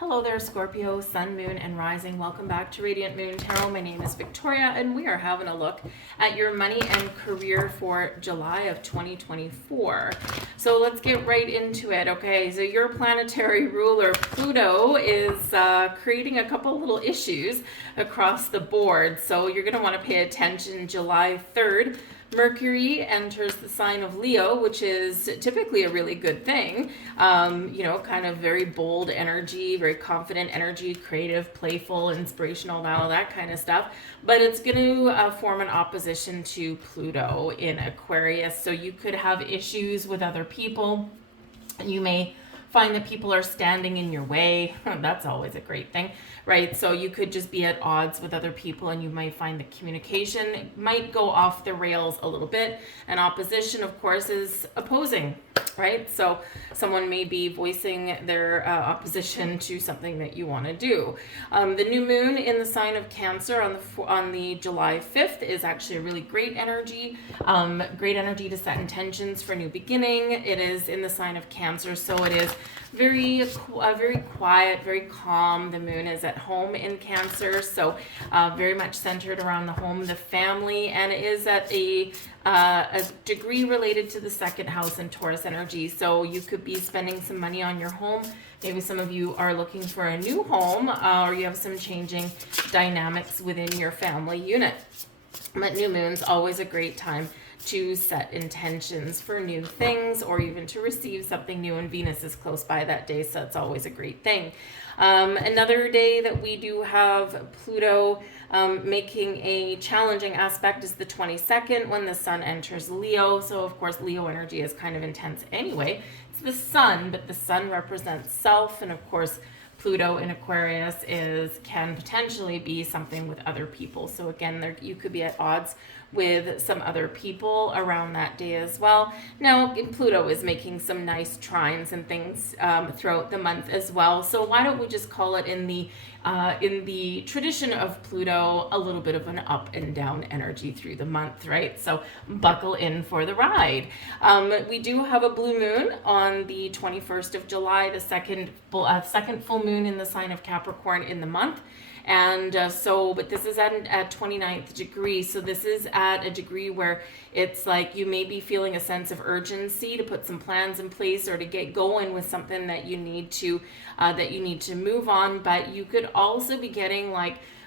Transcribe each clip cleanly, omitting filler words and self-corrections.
Hello there, Scorpio, Sun, Moon, and Rising. Welcome back to Radiant Moon Tarot. My name is Victoria, and we are having a look at your money and career for July of 2024. So let's get right into it, okay? So your planetary ruler, Pluto, is creating a couple little issues across the board. So you're going to want to pay attention July 3rd. Mercury enters the sign of Leo, which is typically a really good thing. Kind of very bold energy, very confident energy, creative, playful, inspirational, all that kind of stuff. But it's going to form an opposition to Pluto in Aquarius. So you could have issues with other people. You may find that people are standing in your way. That's always a great thing, right? So you could just be at odds with other people, and you might find that communication might go off the rails a little bit. And opposition, of course, is opposing, right? So someone may be voicing their opposition to something that you want to do. The new moon in the sign of Cancer on the July 5th is actually a really great energy to set intentions for new beginning. It is in the sign of Cancer, so it is very quiet, very calm. The moon is at home in Cancer, so very much centered around the home, the family, and it is at a degree related to the second house in Taurus energy. So you could be spending some money on your home. Maybe some of you are looking for a new home, or you have some changing dynamics within your family unit. But new moon's always a great time to set intentions for new things, or even to receive something new, and Venus is close by that day, so it's always a great thing. Another day that we do have Pluto making a challenging aspect is the 22nd, when the Sun enters Leo. So of course Leo energy is kind of intense anyway. It's the Sun, but the Sun represents self, and of course Pluto in Aquarius can potentially be something with other people. So again, you could be at odds with some other people around that day as well. Now, Pluto is making some nice trines and things throughout the month as well. So why don't we just call it in the tradition of Pluto, a little bit of an up and down energy through the month, right? So buckle in for the ride. We do have a blue moon on the 21st of July, the second full moon in the sign of Capricorn in the month. And but this is at 29th degree. So this is at a degree where it's like you may be feeling a sense of urgency to put some plans in place, or to get going with something that you need to move on. But you could also be getting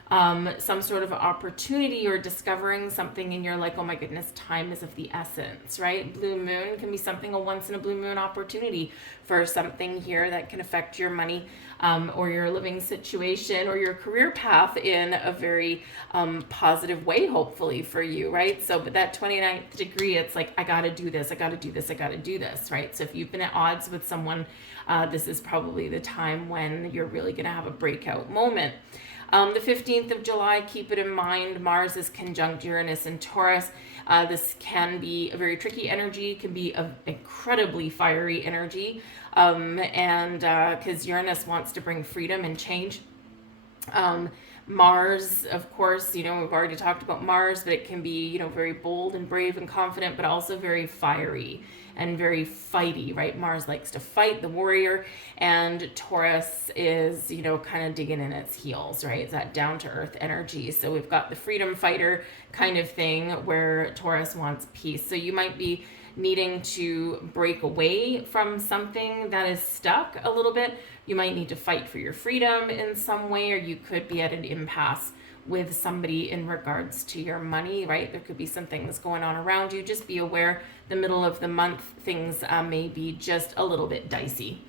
some sort of opportunity, or discovering something, and you're like, oh my goodness, time is of the essence, right? Blue moon can be something, a once in a blue moon opportunity for something here that can affect your money, or your living situation, or your career path in a very positive way, hopefully for you, right? So, but that 29th degree, it's like, I gotta do this, I gotta do this, I gotta do this, right? So if you've been at odds with someone, this is probably the time when you're really gonna have a breakout moment. The 15th of July, keep it in mind, Mars is conjunct Uranus and Taurus. This can be a very tricky energy, can be an incredibly fiery energy, because Uranus wants to bring freedom and change. Mars, of course, we've already talked about Mars, but it can be, very bold and brave and confident, but also very fiery and very fighty, right? Mars likes to fight, the warrior, and Taurus is, kind of digging in its heels, right? It's that down-to-earth energy. So we've got the freedom fighter kind of thing, where Taurus wants peace. So you might be needing to break away from something that is stuck a little bit. You might need to fight for your freedom in some way, or you could be at an impasse with somebody in regards to your money, right? There could be some things going on around you. Just be aware, the middle of the month, things may be just a little bit dicey.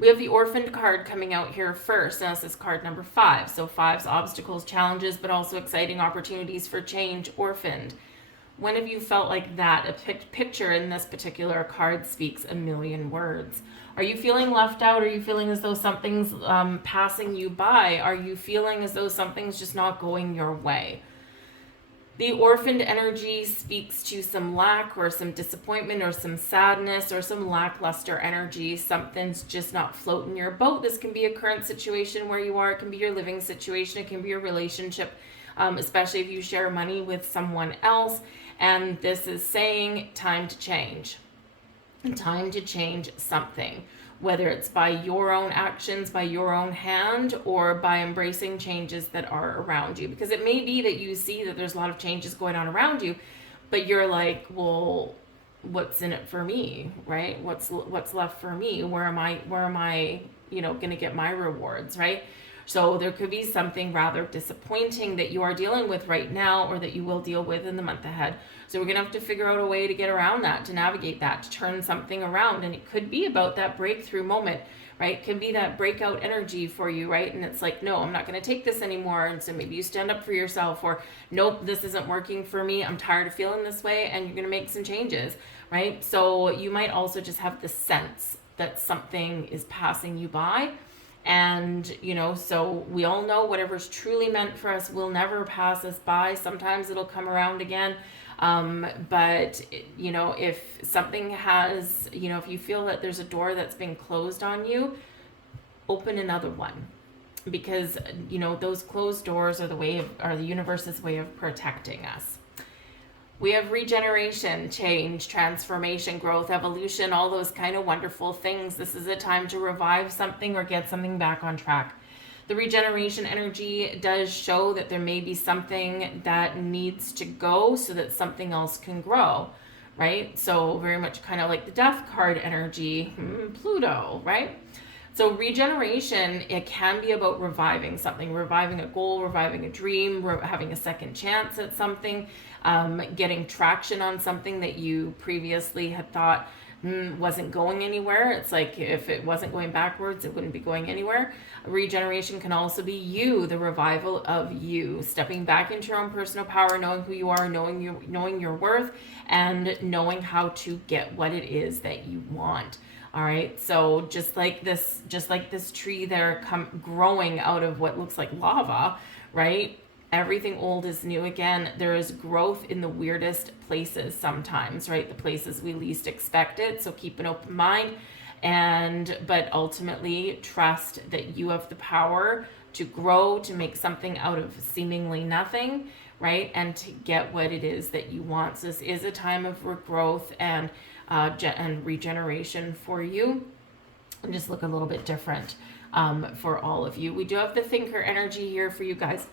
We have the Orphaned card coming out here first. Now this is card number 5. So 5's obstacles, challenges, but also exciting opportunities for change. Orphaned. When have you felt like that? A picture in this particular card speaks a million words. Are you feeling left out? Are you feeling as though something's passing you by? Are you feeling as though something's just not going your way? The orphaned energy speaks to some lack, or some disappointment, or some sadness, or some lackluster energy. Something's just not floating your boat. This can be a current situation where you are. It can be your living situation. It can be your relationship, especially if you share money with someone else. And this is saying time to change. Time to change something. whether it's by your own actions, by your own hand, or by embracing changes that are around you. Because it may be that you see that there's a lot of changes going on around you, but you're like, well, what's in it for me, right? What's left for me? Where am I, going to get my rewards, right? So there could be something rather disappointing that you are dealing with right now, or that you will deal with in the month ahead. So we're going to have to figure out a way to get around that, to navigate that, to turn something around. And it could be about that breakthrough moment, right? It can be that breakout energy for you, right? And it's like, no, I'm not going to take this anymore. And so maybe you stand up for yourself, or nope, this isn't working for me. I'm tired of feeling this way, and you're going to make some changes, right? So you might also just have the sense that something is passing you by. And, so we all know whatever's truly meant for us will never pass us by. Sometimes it'll come around again. But, if something has, if you feel that there's a door that's been closed on you, open another one. Because, those closed doors are the universe's way of protecting us. We have regeneration, change, transformation, growth, evolution, all those kind of wonderful things. This is a time to revive something or get something back on track. The regeneration energy does show that there may be something that needs to go so that something else can grow, right? So very much kind of like the death card energy, Pluto, right? So regeneration, it can be about reviving something, reviving a goal, reviving a dream, having a second chance at something, getting traction on something that you previously had thought wasn't going anywhere. It's like if it wasn't going backwards, it wouldn't be going anywhere. Regeneration can also be you, the revival of you, stepping back into your own personal power, knowing who you are, knowing your worth, and knowing how to get what it is that you want. All right, so just like this tree there growing out of what looks like lava, right? Everything old is new again. There is growth in the weirdest places sometimes, right? The places we least expect it. So keep an open mind, but ultimately trust that you have the power to grow, to make something out of seemingly nothing, right? And to get what it is that you want. So this is a time of regrowth and regeneration for you, and just look a little bit different for all of you. We do have the thinker energy here for you guys,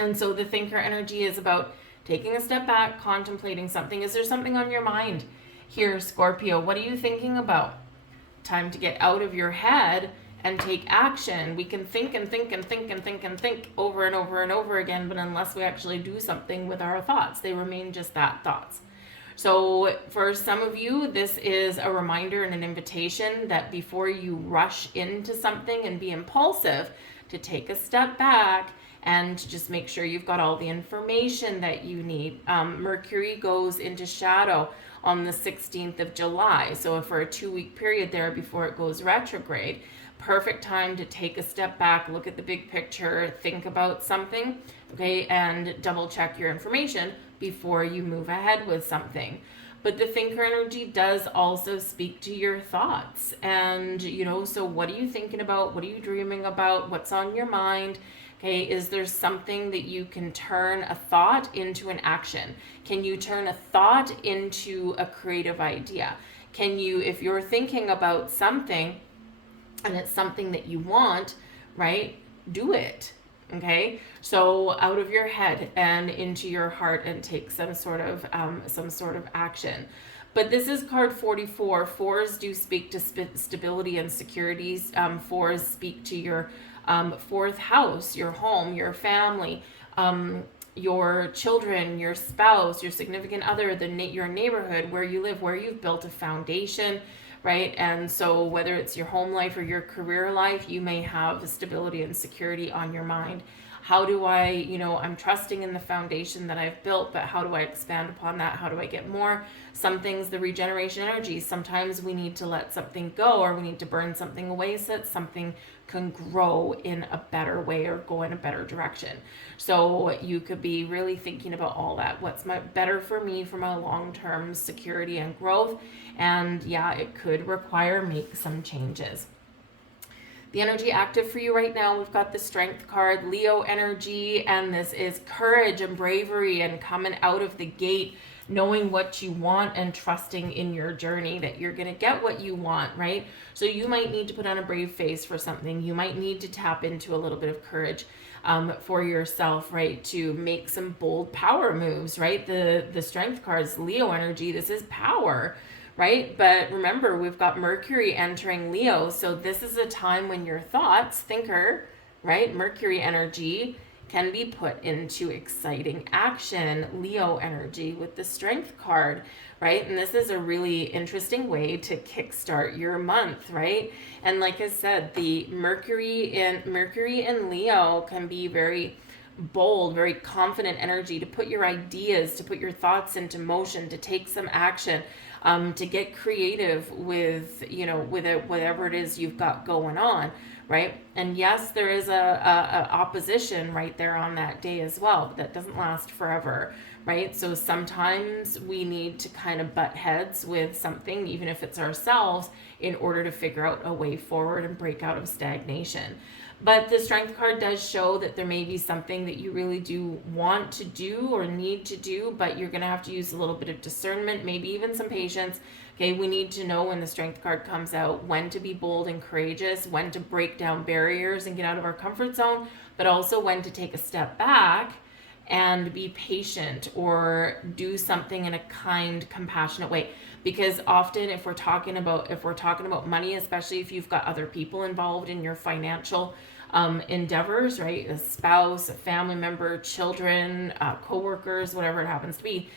and so the thinker energy is about taking a step back, contemplating something. Is there something on your mind here, Scorpio? What are you thinking about? Time to get out of your head and take action. We can think and think and think and think and think over and over and over again, but unless we actually do something with our thoughts, they remain just that, thoughts. So for some of you, this is a reminder and an invitation that before you rush into something and be impulsive, to take a step back and just make sure you've got all the information that you need. Mercury goes into shadow on the 16th of July. So for a 2-week period there before it goes retrograde, perfect time to take a step back, look at the big picture, think about something, okay, and double check your information before you move ahead with something. But the thinker energy does also speak to your thoughts. And, so what are you thinking about? What are you dreaming about? What's on your mind? Okay, is there something that you can turn a thought into an action? Can you turn a thought into a creative idea? Can you, if you're thinking about something and it's something that you want, right, do it. Okay, so out of your head and into your heart and take some sort of action. But this is card 44. Fours do speak to stability and securities. Fours speak to your fourth house, your home, your family, your children, your spouse, your significant other, your neighborhood, where you live, where you've built a foundation, right? And so whether it's your home life or your career life, you may have stability and security on your mind. How do I, I'm trusting in the foundation that I've built, but how do I expand upon that? How do I get more? Some things, the regeneration energy, sometimes we need to let something go, or we need to burn something away so that something can grow in a better way or go in a better direction. So you could be really thinking about all that. What's better for me for my long-term security and growth? And yeah, it could require make some changes. The energy active for you right now, we've got the Strength card, Leo energy, and this is courage and bravery and coming out of the gate, knowing what you want and trusting in your journey that you're going to get what you want, right? So you might need to put on a brave face for something. You might need to tap into a little bit of courage for yourself, right? To make some bold power moves, right? The strength cards, Leo energy, this is power, right? But remember, we've got Mercury entering Leo. So this is a time when your thoughts, thinker, right? Mercury energy can be put into exciting action. Leo energy with the strength card, right? And this is a really interesting way to kickstart your month, right? And like I said, the Mercury in Leo can be very bold, very confident energy to put your ideas, to put your thoughts into motion, to take some action, to get creative with, whatever it is you've got going on, right? And yes, there is a opposition right there on that day as well, but that doesn't last forever, right? So sometimes we need to kind of butt heads with something, even if it's ourselves, in order to figure out a way forward and break out of stagnation. But the strength card does show that there may be something that you really do want to do or need to do, but you're going to have to use a little bit of discernment, maybe even some patience. Okay, we need to know when the strength card comes out, when to be bold and courageous, when to break down barriers and get out of our comfort zone, but also when to take a step back and be patient or do something in a kind, compassionate way. Because often if we're talking about money, especially if you've got other people involved in your financial endeavors, right? A spouse, a family member, children, co-workers, whatever it happens to be,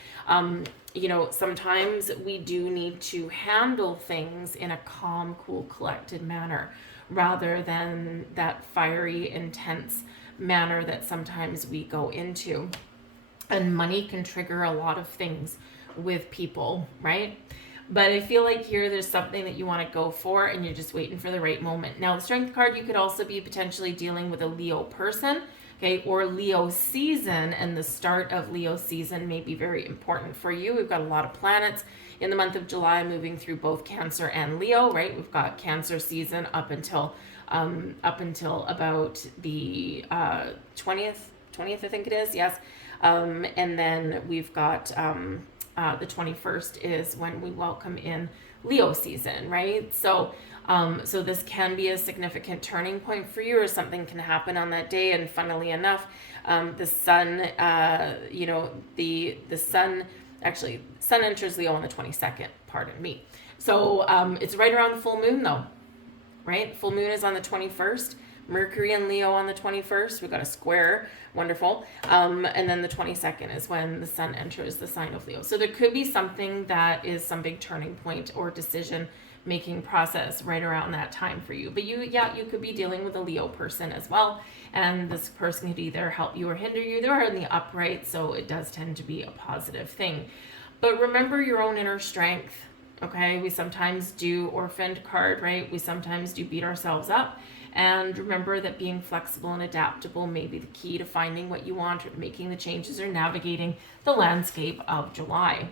sometimes we do need to handle things in a calm, cool, collected manner rather than that fiery, intense manner that sometimes we go into. And money can trigger a lot of things with people, right? But I feel like here there's something that you want to go for and you're just waiting for the right moment. Now, the strength card, you could also be potentially dealing with a Leo person, okay, or Leo season, and the start of Leo season may be very important for you. We've got a lot of planets in the month of July moving through both Cancer and Leo, right? We've got Cancer season up until about the 20th, I think it is, yes. And then we've got the 21st is when we welcome in Leo season, right? So this can be a significant turning point for you, or something can happen on that day. And funnily enough, the sun, sun enters Leo on the 22nd, pardon me. So it's right around the full moon though, right? Full moon is on the 21st. Mercury and Leo on the 21st. We've got a square. Wonderful. And then the 22nd is when the sun enters the sign of Leo. So there could be something that is some big turning point or decision making process right around that time for you. But you could be dealing with a Leo person as well. And this person could either help you or hinder you. They're in the upright, so it does tend to be a positive thing. But remember your own inner strength. Okay, we sometimes do orphaned card, right? We sometimes do beat ourselves up. And remember that being flexible and adaptable may be the key to finding what you want, or making the changes, or navigating the landscape of July.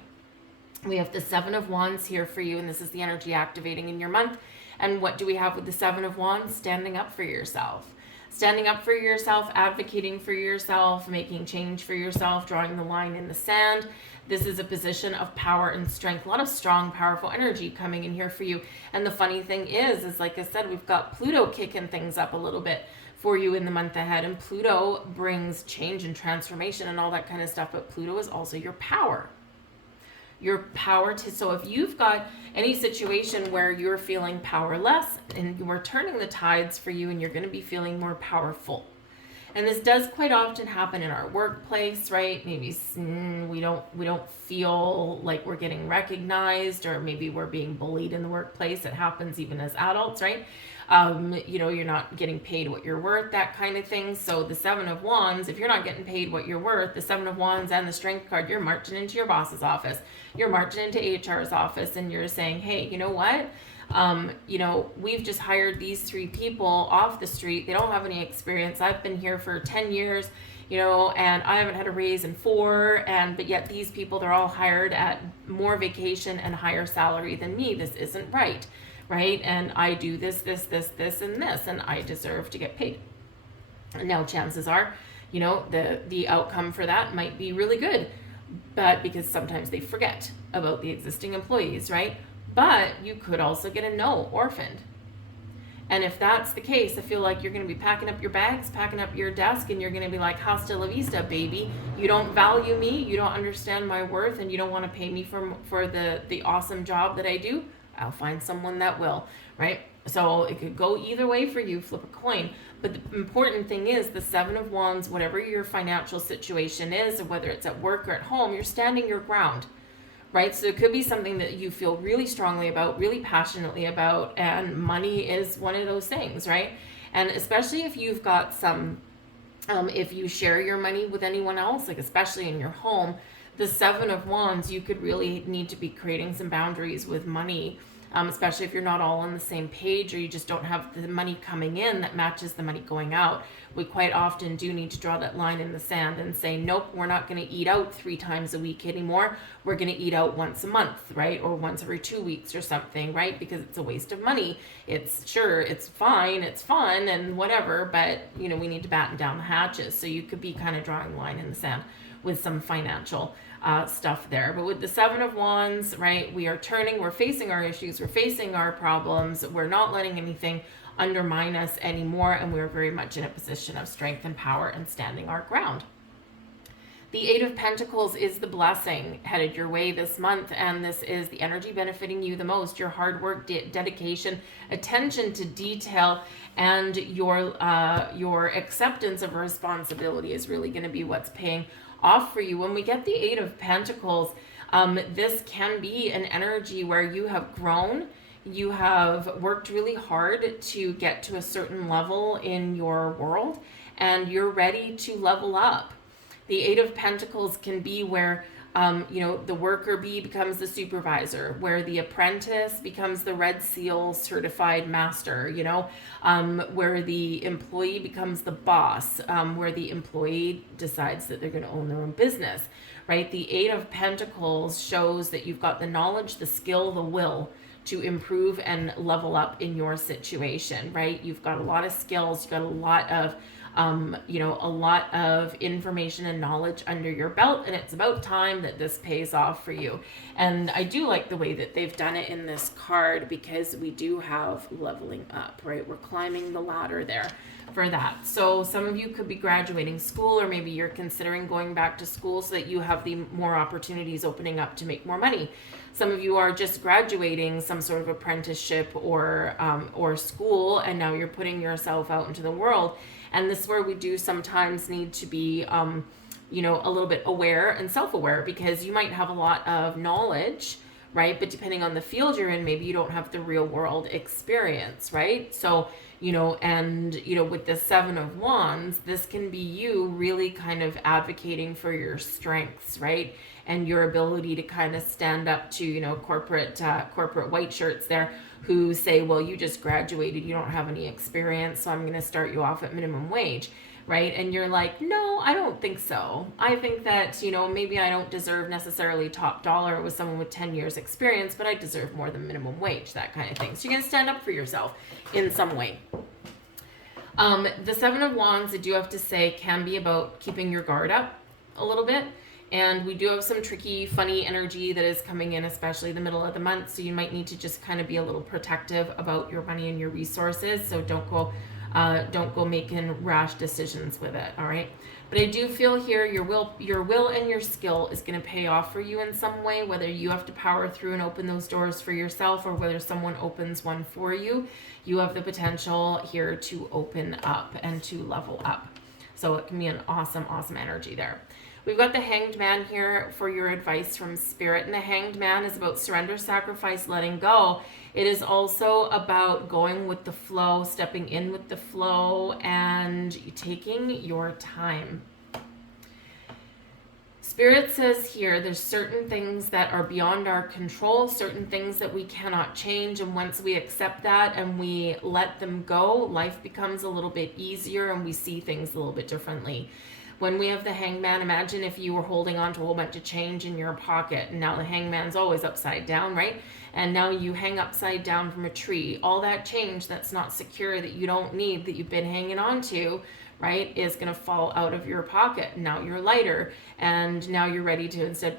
We have the Seven of Wands here for you, and this is the energy activating in your month. And what do we have with the Seven of Wands? Standing up for yourself. Standing up for yourself, advocating for yourself, making change for yourself, drawing the line in the sand. This is a position of power and strength. A lot of strong, powerful energy coming in here for you. And the funny thing is like I said, we've got Pluto kicking things up a little bit for you in the month ahead. And Pluto brings change and transformation and all that kind of stuff. But Pluto is also your power. So if you've got any situation where you're feeling powerless, and we're turning the tides for you, and you're going to be feeling more powerful. And this does quite often happen in our workplace, right? Maybe we don't feel like we're getting recognized, or maybe we're being bullied in the workplace. It happens even as adults, right? You're not getting paid what you're worth, that kind of thing. So the Seven of Wands, if you're not getting paid what you're worth, the Seven of Wands and the Strength card, you're marching into your boss's office. You're marching into HR's office, and you're saying, hey, you know what? We've just hired these 3 people off the street. They don't have any experience. I've been here for 10 years, and I haven't had a raise in 4, but yet these people, they're all hired at more vacation and higher salary than me. This isn't right, and I do this, and I deserve to get paid. Now, chances are, the outcome for that might be really good. but because sometimes they forget about the existing employees, right? But you could also get a no, orphaned. And if that's the case, I feel like you're going to be packing up your bags, packing up your desk, and you're going to be like, hasta la vista, baby. You don't value me, you don't understand my worth, and you don't want to pay me for the awesome job that I do. I'll find someone that will, right? So it could go either way for you, flip a coin. But the important thing is the Seven of Wands, whatever your financial situation is, or whether it's at work or at home, you're standing your ground. Right? So it could be something that you feel really strongly about, really passionately about, and money is one of those things, right? And especially if you've got some, if you share your money with anyone else, like especially in your home, the Seven of Wands, you could really need to be creating some boundaries with money, especially if you're not all on the same page or you just don't have the money coming in that matches the money going out. We quite often do need to draw that line in the sand and say, nope, we're not going to eat out 3 times a week anymore. We're going to eat out once a month, right? Or once every 2 weeks or something, right? Because it's a waste of money. It's sure, it's fine, it's fun and whatever, but we need to batten down the hatches. So you could be kind of drawing a line in the sand with some financial stuff there. But with the Seven of Wands, right, we're facing our issues, we're facing our problems, we're not letting anything undermine us anymore, and we're very much in a position of strength and power and standing our ground. The Eight of Pentacles is the blessing headed your way this month, and this is the energy benefiting you the most. Your hard work, dedication, attention to detail, and your acceptance of responsibility is really going to be what's paying off for you. When we get the Eight of Pentacles, this can be an energy where you have grown, you have worked really hard to get to a certain level in your world, and you're ready to level up. The Eight of Pentacles can be where the worker bee becomes the supervisor, where the apprentice becomes the Red Seal certified master, where the employee becomes the boss, where the employee decides that they're going to own their own business, right? The Eight of Pentacles shows that you've got the knowledge, the skill, the will to improve and level up in your situation, right? You've got a lot of skills, you've got a lot of information and knowledge under your belt, and it's about time that this pays off for you. And I do like the way that they've done it in this card, because we do have leveling up, right? We're climbing the ladder there for that. So some of you could be graduating school, or maybe you're considering going back to school so that you have the more opportunities opening up to make more money. Some of you are just graduating some sort of apprenticeship or school, and now you're putting yourself out into the world. And this is where we do sometimes need to be, a little bit aware and self-aware, because you might have a lot of knowledge, right? But depending on the field you're in, maybe you don't have the real world experience, right? So, with the Seven of Wands, this can be you really kind of advocating for your strengths, right? And your ability to kind of stand up to, corporate white shirts there who say, well, you just graduated, you don't have any experience, so I'm going to start you off at minimum wage, right? And you're like, no, I don't think so. I think that, maybe I don't deserve necessarily top dollar with someone with 10 years experience, but I deserve more than minimum wage, that kind of thing. So you're going to stand up for yourself in some way. The Seven of Wands, I do have to say, can be about keeping your guard up a little bit. And we do have some tricky, funny energy that is coming in, especially the middle of the month. So you might need to just kind of be a little protective about your money and your resources. So don't go making rash decisions with it. All right. But I do feel here your will and your skill is going to pay off for you in some way, whether you have to power through and open those doors for yourself or whether someone opens one for you. You have the potential here to open up and to level up. So it can be an awesome, awesome energy there. We've got the Hanged Man here for your advice from Spirit. And the Hanged Man is about surrender, sacrifice, letting go. It is also about going with the flow, stepping in with the flow, and taking your time. Spirit says here, there's certain things that are beyond our control, certain things that we cannot change. And once we accept that and we let them go, life becomes a little bit easier and we see things a little bit differently. When we have the Hangman, imagine if you were holding on to a whole bunch of change in your pocket, and now the Hangman's always upside down, right? And now you hang upside down from a tree. All that change that's not secure, that you don't need, that you've been hanging on to, right, is going to fall out of your pocket. Now you're lighter, and now you're ready to instead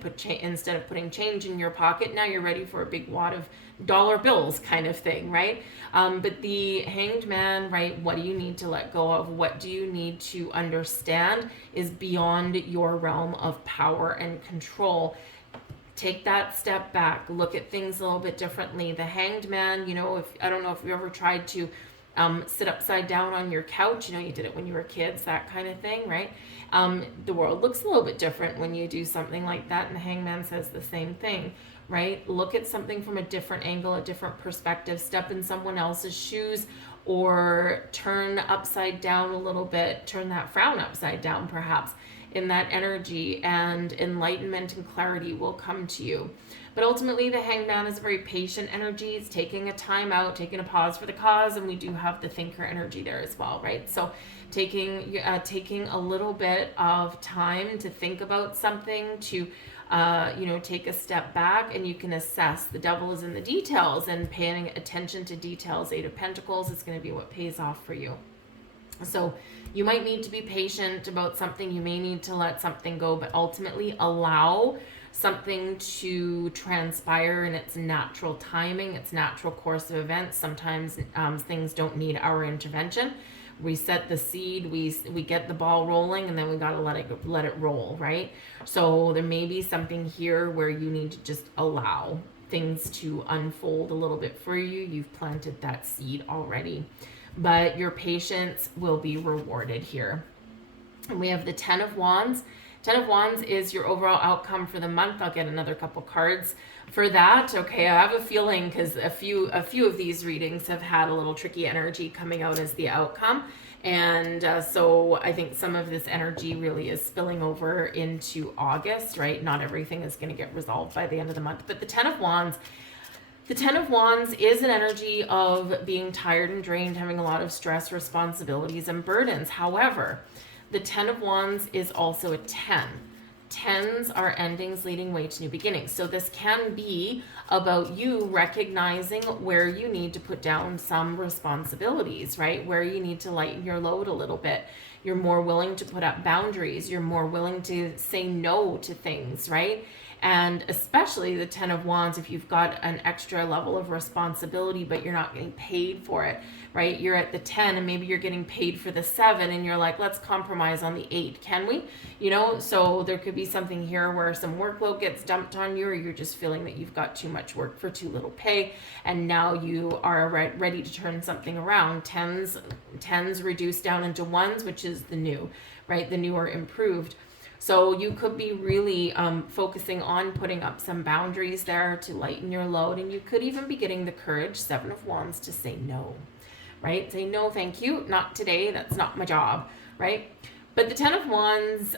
of putting change in your pocket, now you're ready for a big wad of dollar bills kind of thing, right? But the Hanged Man, right, what do you need to let go of? What do you need to understand is beyond your realm of power and control. Take that step back, look at things a little bit differently. The Hanged Man, you know, I don't know if you ever tried to sit upside down on your couch, you know, you did it when you were kids, that kind of thing, right? The world looks a little bit different when you do something like that, and the Hangman says the same thing, right? Look at something from a different angle, a different perspective, step in someone else's shoes, or turn upside down a little bit, turn that frown upside down perhaps, in that energy, and enlightenment and clarity will come to you. But ultimately, the Hangman is a very patient energy. It's taking a time out, taking a pause for the cause, and we do have the thinker energy there as well, right? So taking a little bit of time to think about something, to take a step back, and you can assess. The devil is in the details, and paying attention to details. 8 of Pentacles is going to be what pays off for you. So you might need to be patient about something. You may need to let something go, but ultimately allow something to transpire in its natural timing, its natural course of events. Sometimes things don't need our intervention. We set the seed, we get the ball rolling, and then we got to let it roll, right? So there may be something here where you need to just allow things to unfold a little bit for you. You've planted that seed already, but your patience will be rewarded here. And we have the 10 of Wands. 10 of Wands is your overall outcome for the month. I'll get another couple cards for that. Okay, I have a feeling, because a few of these readings have had a little tricky energy coming out as the outcome. And so I think some of this energy really is spilling over into August, right? Not everything is going to get resolved by the end of the month. But the 10 of Wands, is an energy of being tired and drained, having a lot of stress, responsibilities, and burdens. However, the 10 of Wands is also a 10. 10s are endings leading way to new beginnings. So this can be about you recognizing where you need to put down some responsibilities, right? Where you need to lighten your load a little bit. You're more willing to put up boundaries. You're more willing to say no to things, right? And especially the 10 of Wands, if you've got an extra level of responsibility, but you're not getting paid for it, right? You're at the 10 and maybe you're getting paid for the 7, and you're like, let's compromise on the 8. Can we? You know, so there could be something here where some workload gets dumped on you, or you're just feeling that you've got too much work for too little pay. And now you are ready to turn something around. 10s reduced down into 1s, which is the new, right? The new or improved. So you could be really focusing on putting up some boundaries there to lighten your load. And you could even be getting the courage, 7 of Wands, to say no, right? Say, no, thank you. Not today. That's not my job, right? But the 10 of Wands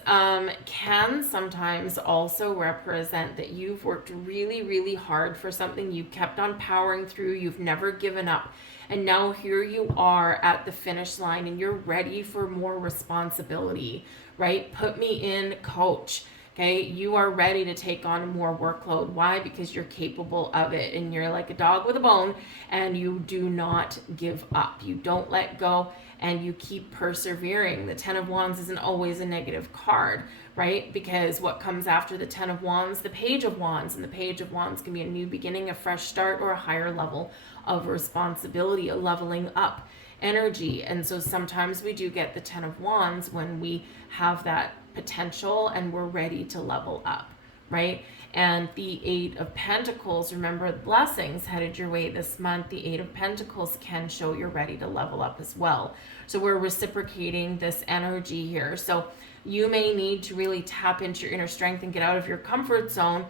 can sometimes also represent that you've worked really, really hard for something. You kept on powering through. You've never given up. And now here you are at the finish line, and you're ready for more responsibility, right? Put me in, coach. Okay, you are ready to take on more workload. Why? Because you're capable of it, and you're like a dog with a bone, and you do not give up. You don't let go, and you keep persevering. The 10 of Wands isn't always a negative card, right? Because what comes after the 10 of Wands? The Page of Wands, and the Page of Wands can be a new beginning, a fresh start, or a higher level of responsibility, a leveling up energy. And so sometimes we do get the 10 of Wands when we have that potential and we're ready to level up, right? And the 8 of Pentacles, remember, blessings headed your way this month. The 8 of Pentacles can show you're ready to level up as well. So we're reciprocating this energy here. So you may need to really tap into your inner strength and get out of your comfort zone,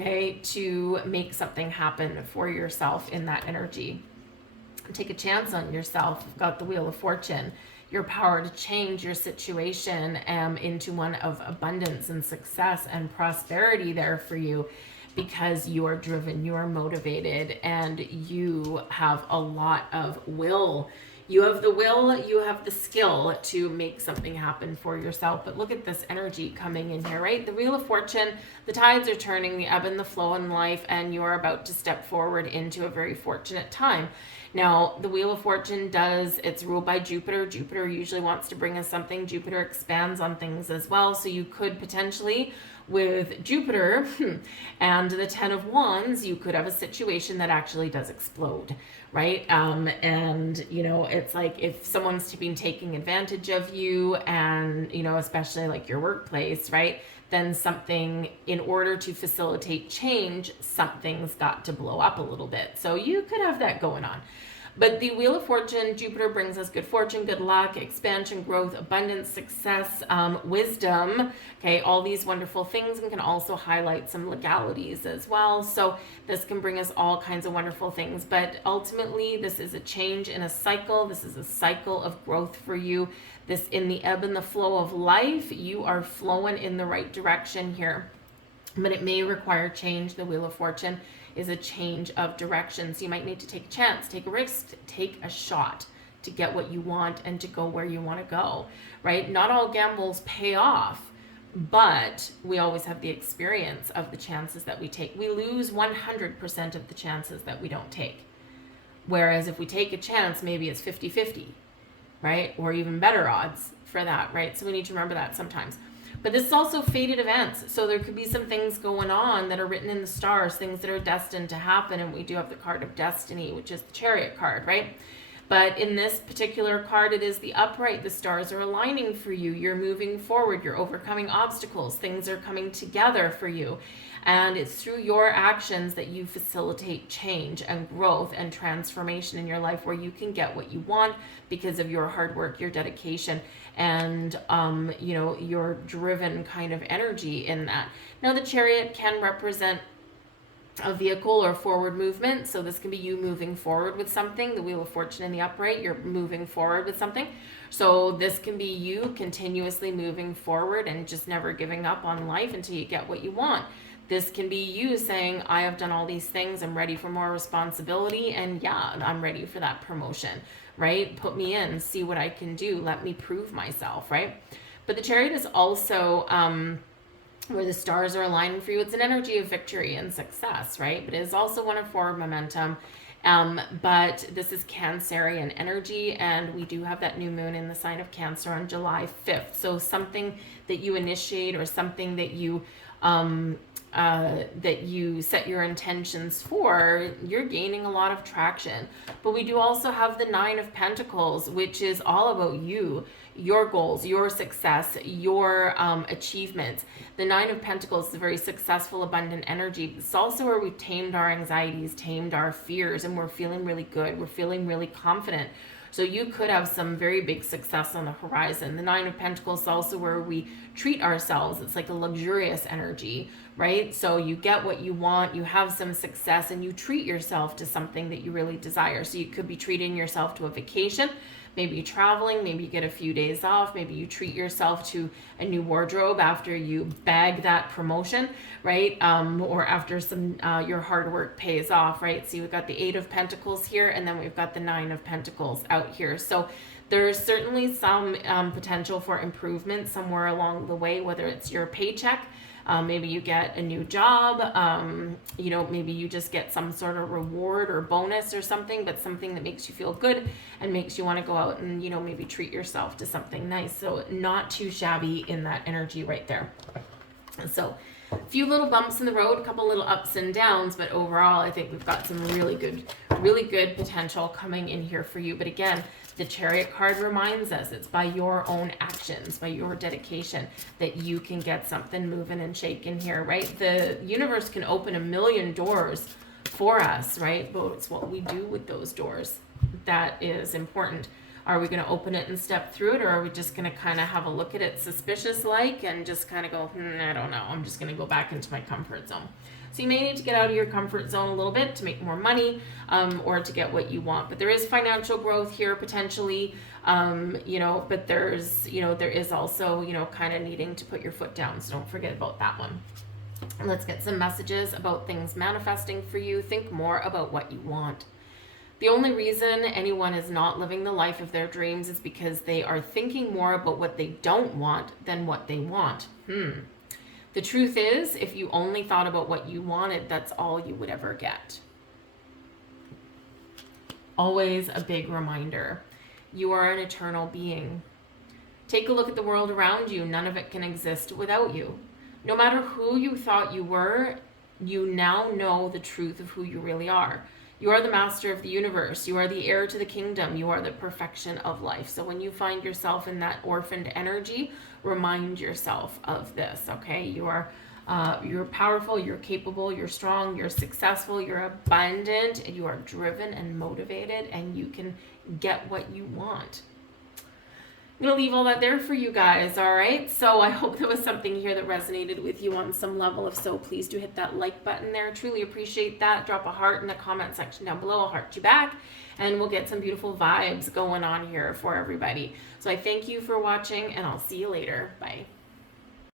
okay, to make something happen for yourself in that energy. Take a chance on yourself. You've got the Wheel of Fortune, your power to change your situation into one of abundance and success and prosperity there for you, because you are driven, you are motivated, and you have a lot of will. You have the will, you have the skill to make something happen for yourself. But look at this energy coming in here, right? The Wheel of Fortune, the tides are turning, the ebb and the flow in life, and you are about to step forward into a very fortunate time. Now, the Wheel of Fortune it's ruled by Jupiter. Jupiter usually wants to bring us something. Jupiter expands on things as well. So you could potentially, with Jupiter and the 10 of Wands, you could have a situation that actually does explode, right? And, you know, it's like if someone's been taking advantage of you and, you know, especially like your workplace, right? Then something, in order to facilitate change, something's got to blow up a little bit. So you could have that going on. But the Wheel of Fortune, Jupiter brings us good fortune, good luck, expansion, growth, abundance, success, wisdom, okay, all these wonderful things, and can also highlight some legalities as well. So this can bring us all kinds of wonderful things. But ultimately, this is a change in a cycle. This is a cycle of growth for you. This, in the ebb and the flow of life, you are flowing in the right direction here. But it may require change. The Wheel of Fortune is a change of direction. So you might need to take a chance, take a risk, take a shot to get what you want and to go where you want to go, right? Not all gambles pay off, but we always have the experience of the chances that we take. We lose 100% of the chances that we don't take. Whereas if we take a chance, maybe it's 50-50, right? Or even better odds for that, right? So we need to remember that sometimes. But this is also fated events. So there could be some things going on that are written in the stars, things that are destined to happen. And we do have the card of destiny, which is the Chariot card, right? But in this particular card, it is the upright. The stars are aligning for you. You're moving forward. You're overcoming obstacles. Things are coming together for you. And it's through your actions that you facilitate change and growth and transformation in your life, where you can get what you want because of your hard work, your dedication, and you know, your driven kind of energy in that. Now, the Chariot can represent a vehicle or forward movement. So this can be you moving forward with something. The Wheel of Fortune in the upright, you're moving forward with something. So this can be you continuously moving forward and just never giving up on life until you get what you want. This can be you saying, I have done all these things. I'm ready for more responsibility. And yeah, I'm ready for that promotion, right? Put me in, see what I can do. Let me prove myself, right? But the Chariot is also where the stars are aligning for you. It's an energy of victory and success, right? But it is also one of forward momentum. But this is Cancerian energy, and we do have that new moon in the sign of Cancer on July 5th. So something that you initiate or something that you set your intentions for, you're gaining a lot of traction. But we do also have the Nine of Pentacles, which is all about you, your goals, your success, your achievements. The Nine of Pentacles is a very successful, abundant energy. It's also where we've tamed our anxieties, tamed our fears, and we're feeling really good. We're feeling really confident. So you could have some very big success on the horizon. The Nine of Pentacles is also where we treat ourselves. It's like a luxurious energy, right? So you get what you want, you have some success, and you treat yourself to something that you really desire. So you could be treating yourself to a vacation, maybe traveling, maybe you get a few days off, maybe you treat yourself to a new wardrobe after you bag that promotion, right? Or after some your hard work pays off, right? See, we've got the Eight of Pentacles here, and then we've got the Nine of Pentacles out here. So there's certainly some potential for improvement somewhere along the way, whether it's your paycheck, maybe you get a new job, you know, maybe you just get some sort of reward or bonus or something, but something that makes you feel good and makes you want to go out and, you know, maybe treat yourself to something nice. So not too shabby in that energy right there. So a few little bumps in the road, a couple little ups and downs, but overall, I think we've got some really good potential coming in here for you. But again, the Chariot card reminds us it's by your own actions, by your dedication, that you can get something moving and shaking here, right? The universe can open a million doors for us, right? But it's what we do with those doors that is important. Are we going to open it and step through it, or are we just going to kind of have a look at it suspicious-like and just kind of go, I don't know, I'm just going to go back into my comfort zone. So you may need to get out of your comfort zone a little bit to make more money, or to get what you want. But there is financial growth here potentially, you know, but there's, you know, there is also, you know, kind of needing to put your foot down. So don't forget about that one. Let's get some messages about things manifesting for you. Think more about what you want. The only reason anyone is not living the life of their dreams is because they are thinking more about what they don't want than what they want. The truth is, if you only thought about what you wanted, that's all you would ever get. Always a big reminder. You are an eternal being. Take a look at the world around you. None of it can exist without you. No matter who you thought you were, you now know the truth of who you really are. You are the master of the universe. You are the heir to the kingdom. You are the perfection of life. So when you find yourself in that orphaned energy, remind yourself of this, okay? You're powerful, you're capable, you're strong, you're successful, you're abundant, and you are driven and motivated, and you can get what you want. I'm going to leave all that there for you guys, all right? So I hope there was something here that resonated with you on some level. If so, please do hit that like button there. Truly appreciate that. Drop a heart in the comment section down below. I'll heart you back, and we'll get some beautiful vibes going on here for everybody. So I thank you for watching, and I'll see you later. Bye.